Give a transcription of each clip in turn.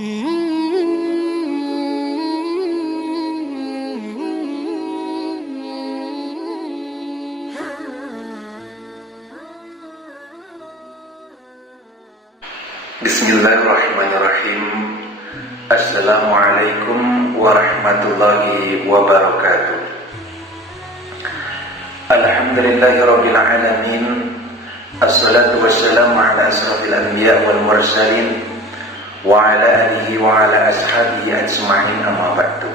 Bismillahirrahmanirrahim. Assalamualaikum warahmatullahi wabarakatuh. Alhamdulillahirabbil alamin. Assalatu wassalamu ala asrafil anbiya wal mursalin wa ala alihi wa ala ashabihi ajma'in, amma ba'du.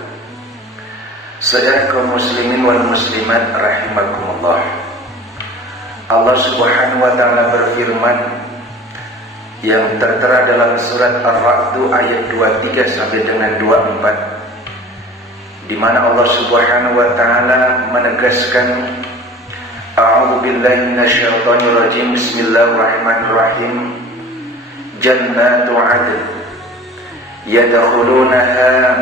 Saudara kaum muslimin wal muslimat rahimakumullah. Allah Subhanahu wa taala berfirman yang tertera dalam surat Ar-Ra'd ayat 23 sampai dengan 24, di mana Allah Subhanahu wa taala menegaskan, A'udzu billahi minasyaitonir rajim, bismillahirrahmanirrahim. Jannatu 'adn yadkhulunaha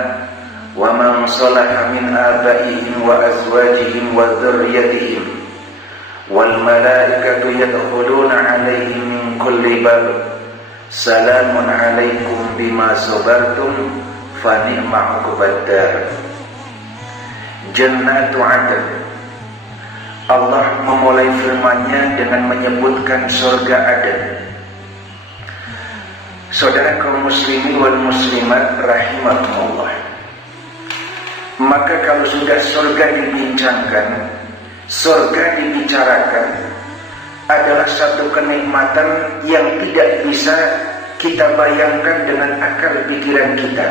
wa man salaha min abaihim wa azwajihim wa dzurriyyatihim wal malaikatu yadkhuluna 'alaihim min kulli bab. Salamun alaikum bima sabartum fa ni'ma 'uqbad-dar. Jannatu 'adn. Allah memulai firman-Nya dengan menyebutkan surga Aden. Saudara kaum muslimin wal muslimat rahimakumullah. Maka kalau sudah surga dibincangkan, surga dibicarakan, adalah satu kenikmatan yang tidak bisa kita bayangkan dengan akal pikiran kita.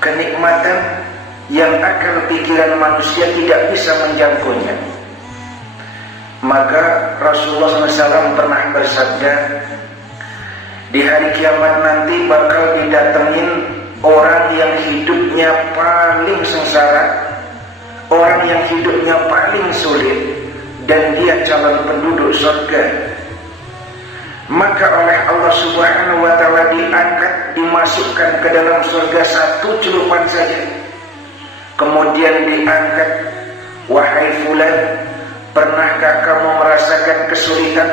Kenikmatan yang akal pikiran manusia tidak bisa menjangkaunya. Maka Rasulullah SAW pernah bersabda, di hari kiamat nanti bakal didatengin orang yang hidupnya paling sengsara, orang yang hidupnya paling sulit, dan dia calon penduduk surga. Maka oleh Allah Subhanahu wa taala diangkat, dimasukkan ke dalam surga satu celupan saja. Kemudian diangkat, wahai fulan, pernahkah kamu merasakan kesulitan?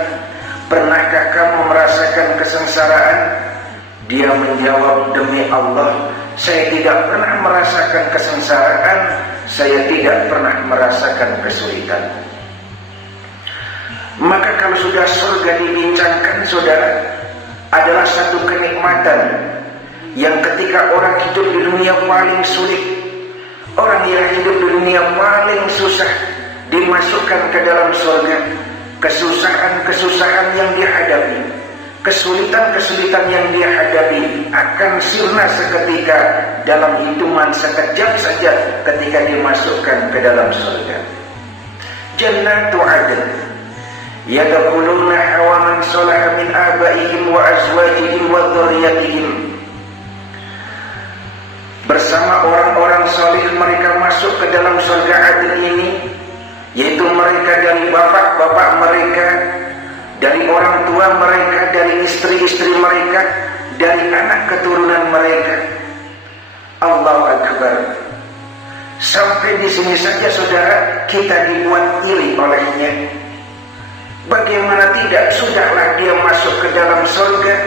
Pernahkah kamu merasakan kesengsaraan? Dia menjawab, demi Allah, saya tidak pernah merasakan kesengsaraan, saya tidak pernah merasakan kesulitan. Maka kalau sudah surga dibincangkan, saudara, adalah satu kenikmatan yang ketika orang hidup di dunia paling sulit, orang yang hidup di dunia paling susah, dimasukkan ke dalam surga. Kesusahan-kesusahan yang dihadapi, kesulitan-kesulitan yang dihadapi akan sirna seketika, dalam hitungan sekejap saja ketika dimasukkan ke dalam surga. Jannatu 'adn yadkhulunaha wa man salaha min abaihim wa azwajihim wa dzurriyyatihim. Bersama orang-orang saleh mereka masuk ke dalam surga Adn ini, yaitu mereka dari bapak-bapak mereka, dari orang tua mereka, dari istri-istri mereka, dari anak keturunan mereka. Allahu Akbar. Sampai di sini saja saudara, kita dibuat iri olehnya. Bagaimana tidak, sudahlah dia masuk ke dalam surga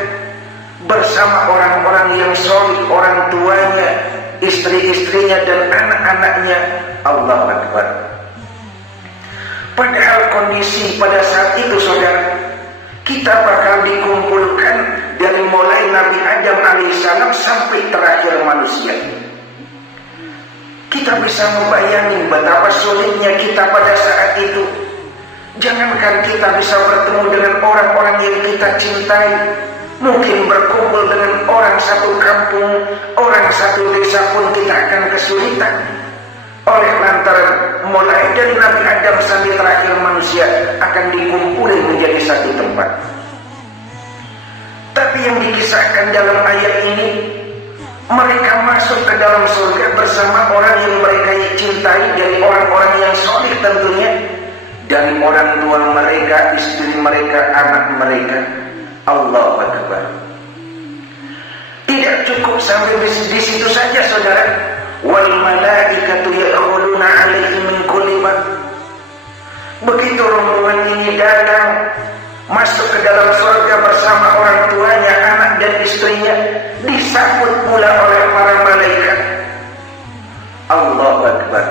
bersama orang-orang yang soleh, orang tuanya, istri-istrinya, dan anak-anaknya. Allahu Akbar. Padahal kondisi pada saat itu, saudara, kita bakal dikumpulkan dari mulai Nabi Adam alaihissalam sampai terakhir manusia. Kita bisa membayangkan betapa sulitnya kita pada saat itu. Jangankan kita bisa bertemu dengan orang-orang yang kita cintai, mungkin berkumpul dengan orang satu kampung, orang satu desa pun kita akan kesulitan. Oleh lantaran mulai dari Nabi Adam sampai terakhir manusia akan dikumpuli menjadi satu tempat. Tapi yang dikisahkan dalam ayat ini, mereka masuk ke dalam surga bersama orang yang mereka cintai, dari orang-orang yang soleh tentunya, dari orang tua mereka, istri mereka, anak mereka. Allahu Akbar. Tidak cukup sampai di situ saja, saudara. Wal malaikatu yadkhuluna 'alaihim min kulli bab. Begitu rombongan ini masuk ke dalam surga bersama orang tuanya, anak dan istrinya, di disambut pula oleh para malaikat. Allahu Akbar.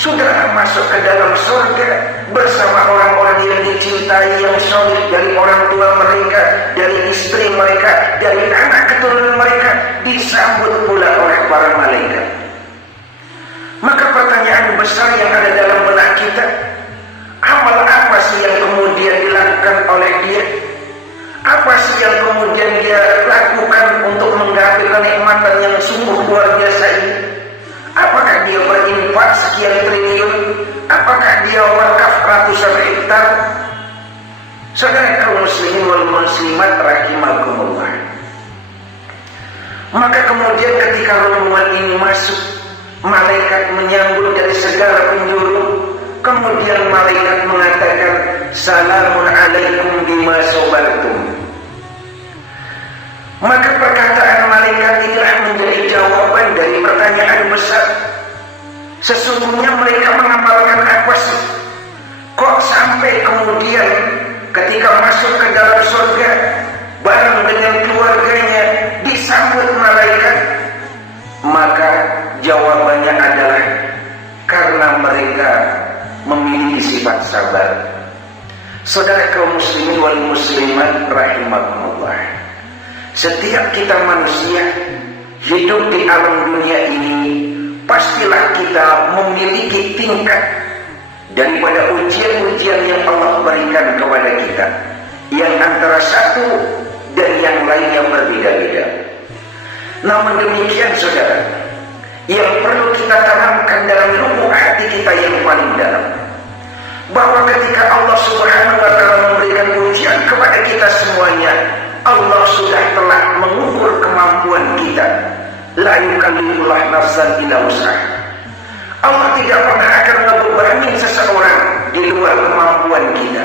Saudara masuk ke dalam surga bersama orang-orang yang dicintai, yang soleh, dari orang tua mereka, dari istri mereka, dari anak keturunan mereka, disambut pula oleh para malaikat. Maka pertanyaan besar yang ada dalam benak kita, amal apa sih yang kemudian dilakukan oleh dia? Apa sih yang kemudian dia lakukan untuk menggapai kenikmatan yang sungguh luar biasa ini? Apakah dia berinfak sekian triliun? Apakah dia wakaf ratusan hektar? Saudara kaum muslimin wal muslimat rahimakumullah. Maka kemudian ketika rombongan ini masuk, malaikat menyambut dari segala penjuru. Kemudian malaikat mengatakan, salamun alaikum bima sabartum. Maka perkataan malaikat inilah menjadi jawaban dari pertanyaan besar. Sesungguhnya mereka mengamalkan apa sih? Kok sampai kemudian ketika masuk ke dalam surga bareng dengan keluarganya disambut malaikat? Maka jawabannya adalah karena mereka memiliki sifat sabar. Saudara kaum muslimin wal muslimat rahimakumullah, setiap kita manusia hidup di alam dunia ini, pastilah kita memiliki tingkat daripada ujian-ujian yang Allah berikan kepada kita, yang antara satu dan yang lainnya berbeda-beda. Namun demikian saudara, yang perlu kita tanamkan dalam lubuk hati kita yang paling dalam, bahwa ketika Allah Subhanahu wa ta'ala memberikan ujian kepada kita semuanya, Allah sudah telah mengukur kemampuan kita. La yukallifullah nafsan illa wus'aha. Allah tidak pernah akan membebani seseorang di luar kemampuan kita.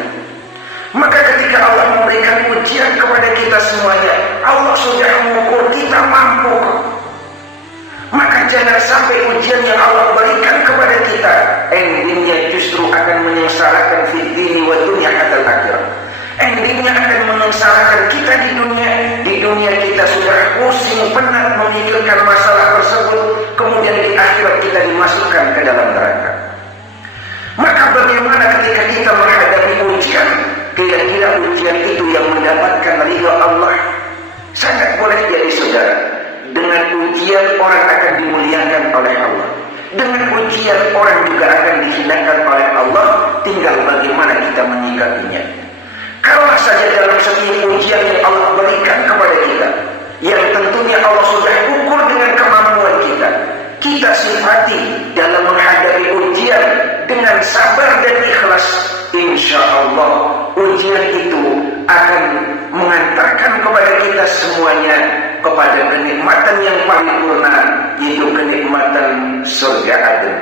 Maka ketika Allah memberikan ujian kepada kita semuanya, Allah sudah mengukur kita mampu. Maka jangan sampai ujian yang Allah berikan kepada kita endingnya justru akan menyengsarakan fid dini wa dunya hatta akhirah. Endingnya akan menyengsarakan kita di dunia. Di dunia kita sudah pusing, penat memikirkan masalah tersebut, kemudian di akhirat kita dimasukkan ke dalam neraka. Maka bagaimana ketika kita menghadapi ujian? Kira-kira ujian itu yang mendapatkan ridha Allah? Sangat boleh jadi saudara. Dengan ujian orang akan dimuliakan oleh Allah. Dengan ujian orang juga akan dihinakan oleh Allah. Tinggal bagaimana kita menyikapinya. Kalau saja dalam setiap ujian yang Allah berikan kepada kita, yang tentunya Allah sudah ukur dengan kemampuan kita, kita sifati dalam menghadapi ujian dengan sabar dan ikhlas, insya Allah ujian itu akan mengantarkan kepada kita semuanya kepada kenikmatan yang paripurna, yaitu kenikmatan surga Aden.